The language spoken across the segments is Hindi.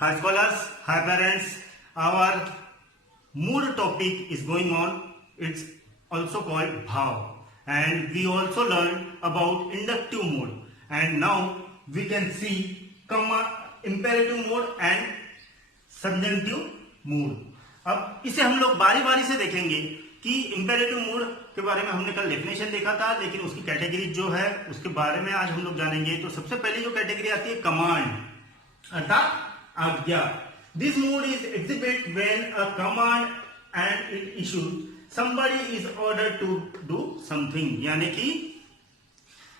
Hi scholars, hi parents. Our mood topic is going on. It's also called bhav. And we also learned about inductive mode. And now we can see imperative mode and subjunctive mood. अब इसे हम लोग बारी बारी से देखेंगे कि इंपेरेटिव मोड के बारे में हमने कल डेफिनेशन देखा था, लेकिन उसकी कैटेगरी जो है उसके बारे में आज हम लोग जानेंगे। तो सबसे पहले जो कैटेगरी आती है कमांड अर्थात आज्ञा। This mode is exhibit when a command and it issues somebody is order to do something, यानी कि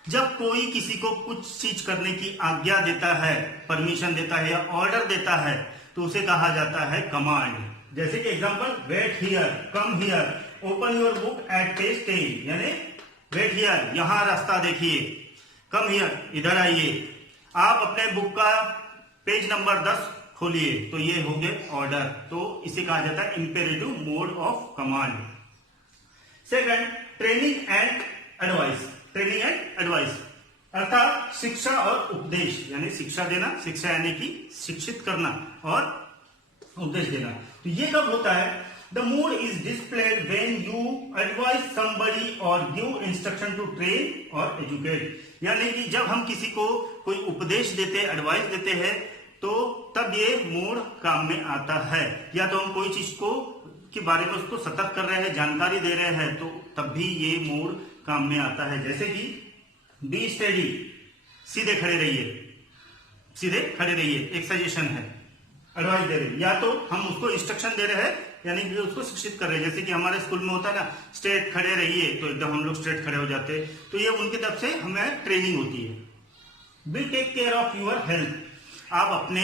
जब कोई किसी को कुछ चीज करने की आज्ञा देता है, परमिशन देता है या ऑर्डर देता है, तो उसे कहा जाता है कमांड। जैसे कि example, wait here, come here, open your book at page 10, यानी वेट हियर, यहां रास्ता देखिए, कम हियर, इधर आइए, आप अपने बुक का पेज नंबर 10 खोलिए। तो ये हो गए ऑर्डर। तो इसे कहा जाता है imperative mode of command. Second, training and advice. Training and advice अर्थात शिक्षा और उपदेश, यानी शिक्षा देना, शिक्षा यानी कि शिक्षित करना और उपदेश देना। तो ये कब होता है? The mood is displayed when you advice somebody और गिव इंस्ट्रक्शन टू ट्रेन और एजुकेट, यानी कि जब हम किसी को कोई उपदेश देते, एडवाइस देते हैं, तो तब ये मूड काम में आता है। या तो हम कोई चीज को के बारे में उसको सतर्क कर रहे हैं, जानकारी दे रहे हैं, तो तब भी ये मूड काम में आता है। जैसे कि बी स्टेडी, सीधे खड़े रहिए, सीधे खड़े रहिए, एक सजेशन है, एडवाइस दे रहे हैं। या तो हम उसको इंस्ट्रक्शन दे रहे हैं, यानी कि उसको शिक्षित कर रहे हैं। जैसे कि हमारे स्कूल में होता है ना, स्ट्रेट खड़े रहिए, तो एकदम हम लोग स्ट्रेट खड़े हो जाते हैं। तो ये उनकी तरफ से हमें ट्रेनिंग होती है। Be take care of your health, आप अपने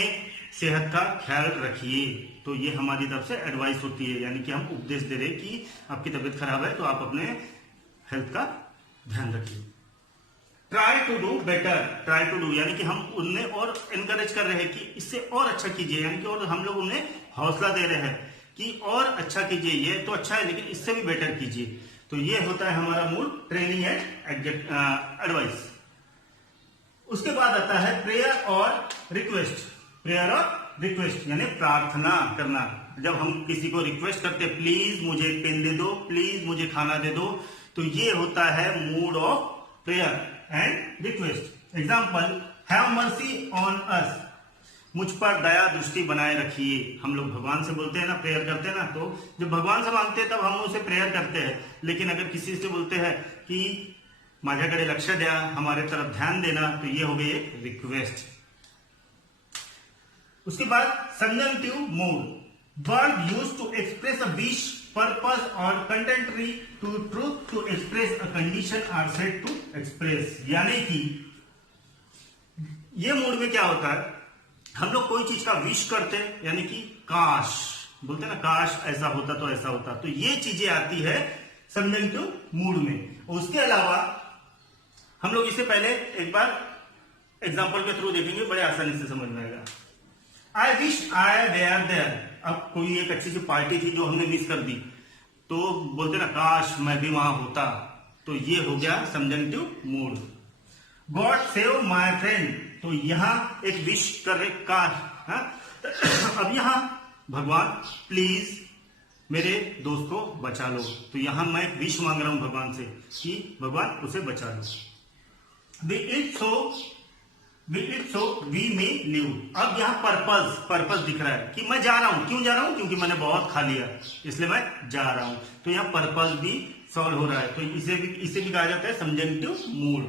सेहत का ख्याल रखिए। तो ये हमारी तरफ से एडवाइस होती है, यानी कि हम उपदेश दे रहे हैं कि आपकी तबीयत खराब है तो आप अपने हेल्थ का ध्यान रखिए। Try to do better, try to do यानी कि हम उन्हें और एनकरेज कर रहे हैं कि इससे और अच्छा कीजिए, यानी कि और हम लोग उन्हें हौसला दे रहे हैं कि और अच्छा कीजिए, ये तो अच्छा है लेकिन इससे भी बेटर कीजिए। तो ये होता है हमारा मूड, ट्रेनिंग एंड एडवाइस। उसके बाद आता है प्रेयर और रिक्वेस्ट। प्रेयर और रिक्वेस्ट यानी प्रार्थना करना। जब हम किसी को रिक्वेस्ट करते हैं, प्लीज मुझे पेन दे दो, प्लीज मुझे खाना दे दो, तो ये होता है mood off prayer and request. Example, have mercy on us, मुझ पर दया दृष्टि बनाए रखिए। हम लोग भगवान से बोलते हैं ना, प्रेयर करते हैं ना, तो जब भगवान से मांगते हैं तब हम उसे प्रेयर करते हैं। लेकिन अगर किसी से बोलते हैं कि माझ्याकडे लक्ष द्या, हमारे तरफ ध्यान देना, तो ये हो गई एक रिक्वेस्ट। उसके बाद subjunctive mode, word used to express a wish, purpose और contrary to truth to express a condition or said to express, यानी कि ये मूड में क्या होता है, हम लोग कोई चीज का विश करते हैं, यानी कि काश बोलते हैं ना, काश ऐसा होता तो ऐसा होता, तो ये चीजें आती है सबजंक्टिव मूड में। उसके अलावा हम लोग इससे पहले एक बार एग्जांपल के थ्रू देखेंगे, बड़े आसानी से समझ में आएगा। I wish I were there, अब कोई एक अच्छी सी पार्टी थी जो हमने मिस कर दी, तो बोलते ना काश मैं भी वहां होता, तो ये हो गया subjunctive mood. God save my friend, तो यहां एक विश कर रहे काश, अब यहां भगवान प्लीज मेरे दोस्त को बचा लो, तो यहां मैं एक विश मांग रहा हूं भगवान से कि भगवान उसे बचा लो। Be it so we may live, अब यहाँ पर्पस दिख रहा है कि मैं जा रहा हूं, क्यों जा रहा हूं, क्योंकि मैंने बहुत खा लिया इसलिए मैं जा रहा हूं, तो यहाँ पर्पस भी सॉल्व हो रहा है। तो इसे भी कहा जाता है subjunctive mood.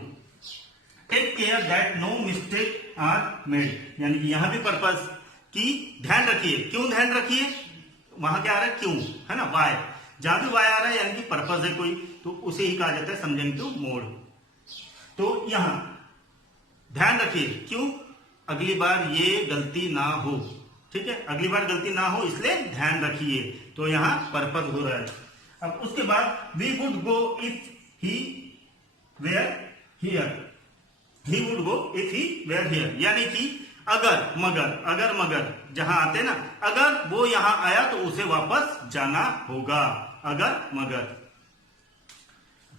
Take care that no mistake are made, यानी कि यहाँ भी पर्पस की ध्यान रखिए। क्यों ध्यान रखिए, वहां क्या आ रहा है, क्यों है ना, वाई, जहां भी वाई आ रहा है यानी कि पर्पस है कोई, तो उसे ही कहा जाता है सबजंक्टिव मोड। तो यहां ध्यान रखिए, क्यों, अगली बार ये गलती ना हो, ठीक है, अगली बार गलती ना हो इसलिए ध्यान रखिए, तो यहां पर्पस हो रहा है। अब उसके बाद we would go if he were here, he would go if he were here, यानी कि अगर मगर जहां आते ना, अगर वो यहां आया तो उसे वापस जाना होगा, अगर मगर।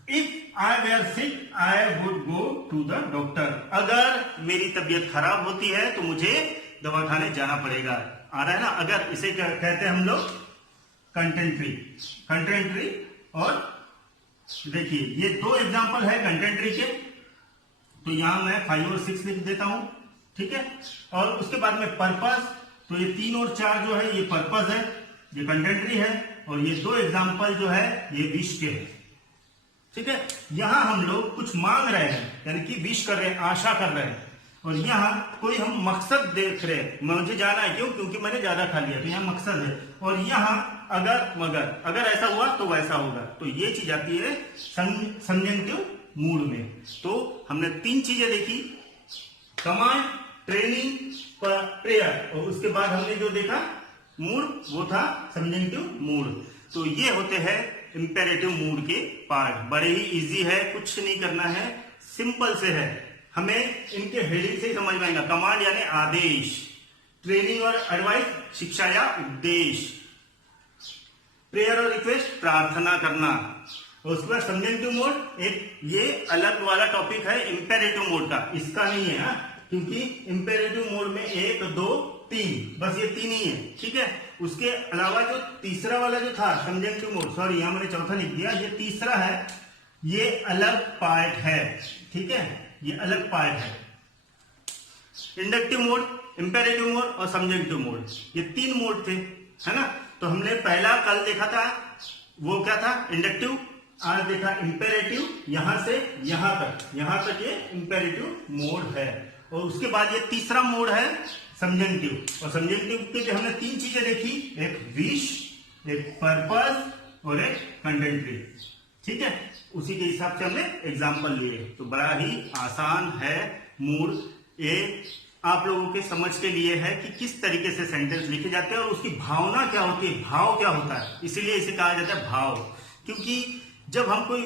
If I were sick I would go to the doctor, अगर मेरी तबीयत खराब होती है तो मुझे दवा खाने जाना पड़ेगा। आ रहा है ना। अगर इसे कहते हैं हम लोग कंटेंट ट्री। और देखिए ये दो एग्जांपल है कंटेंट ट्री के, तो यहां मैं 5 और 6 लिख देता हूं, ठीक है। और उसके बाद में पर्पस, तो ये 3 और 4 जो है ये पर्पस है, ये कंटेंट ट्री है, और ये दो एग्जांपल जो है ये विश के है, ठीक है। यहां हम लोग कुछ मांग रहे हैं, यानी कि विश कर रहे हैं, आशा कर रहे हैं, और यहाँ कोई हम मकसद देख रहे हैं, मुझे जाना है, क्यों? क्योंकि मैंने ज्यादा खा लिया, तो यहाँ मकसद है। और यहाँ अगर मगर, अगर ऐसा हुआ तो वैसा होगा, तो ये चीज आती है संजंक्टिव मूड में। तो हमने 3 चीजें देखी, कमांड, ट्रेनिंग, प्रेयर, और उसके बाद हमने जो देखा मूड, वो था संजंक्टिव मूड। तो ये होते हैं इंपेरेटिव मूड के पार्ट। बड़े ही इजी है, कुछ नहीं करना है, सिंपल से है, हमें इनके हेडिंग से ही समझ में आएगा। कमांड यानी आदेश, ट्रेनिंग और एडवाइस शिक्षा या उपदेश, प्रेयर और रिक्वेस्ट प्रार्थना करना, और उसके बाद संजंक्टिव मोड एक ये अलग वाला टॉपिक है इंपेरेटिव मोड का, इसका नहीं है हा? क्योंकि इंपेरेटिव मोड में 1 2 3 बस ये 3 ही है, ठीक है। उसके अलावा जो तीसरा वाला जो था संजंक्टिव मोड, सॉरी यहां मैंने चौथा लिख दिया, ये तीसरा है, ये अलग पार्ट है, ठीक है, ये अलग पार्ट है। इंडक्टिव मोड, इंपेरेटिव मोड और संजंक्टिव मोड, ये 3 मोड थे, है ना। तो हमने पहला कल देखा था, वो क्या था? इंडक्टिव। आज देखा इंपेरेटिव, यहां से यहां तक ये इंपेरेटिव मोड है। और उसके बाद ये तीसरा मोड है संजंक्टिव, और संजंक्टिव के लिए हमने 3 चीजें देखी, एक विश, एक पर्पस और एक कंटेंट ट्री, ठीक है। उसी के हिसाब से हमने एग्जाम्पल लिए, तो बड़ा ही आसान है मूड। ये आप लोगों के समझ के लिए है कि किस तरीके से सेंटेंस लिखे जाते हैं और उसकी भावना क्या होती है, भाव क्या होता है, इसीलिए इसे कहा जाता है भाव। क्योंकि जब हम कोई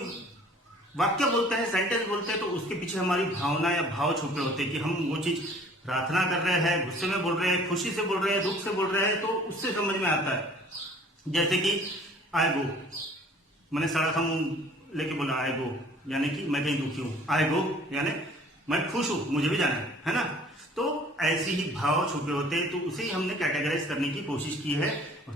वाक्य बोलते हैं, सेंटेंस बोलते हैं, तो उसके पीछे हमारी भावना या भाव छुपे होते हैं कि हम वो चीज प्रार्थना कर रहे हैं, गुस्से में बोल रहे हैं, खुशी से बोल रहे हैं, दुख से बोल रहे हैं, तो उससे समझ में आता है। जैसे कि आई गो, मैंने सड़ा सा मुंह लेके बोला आई गो, यानी कि मैं कहीं दुखी हूं। आई गो यानी मैं खुश हूं, मुझे भी जाना है ना। तो ऐसे ही भाव छुपे होते हैं, तो उसे हमने कैटेगराइज करने की कोशिश की है।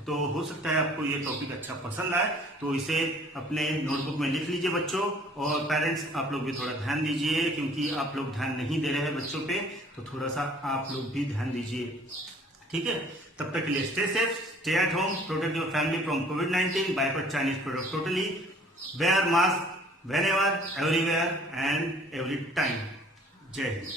तो हो सकता है आपको ये टॉपिक अच्छा पसंद आए, तो इसे अपने नोटबुक में लिख लीजिए बच्चों। और पेरेंट्स आप लोग भी थोड़ा ध्यान दीजिए, क्योंकि आप लोग ध्यान नहीं दे रहे हैं बच्चों पे, तो थोड़ा सा आप लोग भी ध्यान दीजिए, ठीक है। तब तक के लिए stay safe, stay at home, protect your family from covid, boycott Chinese product totally, wear mask whenever, everywhere and every time. Jai Hind.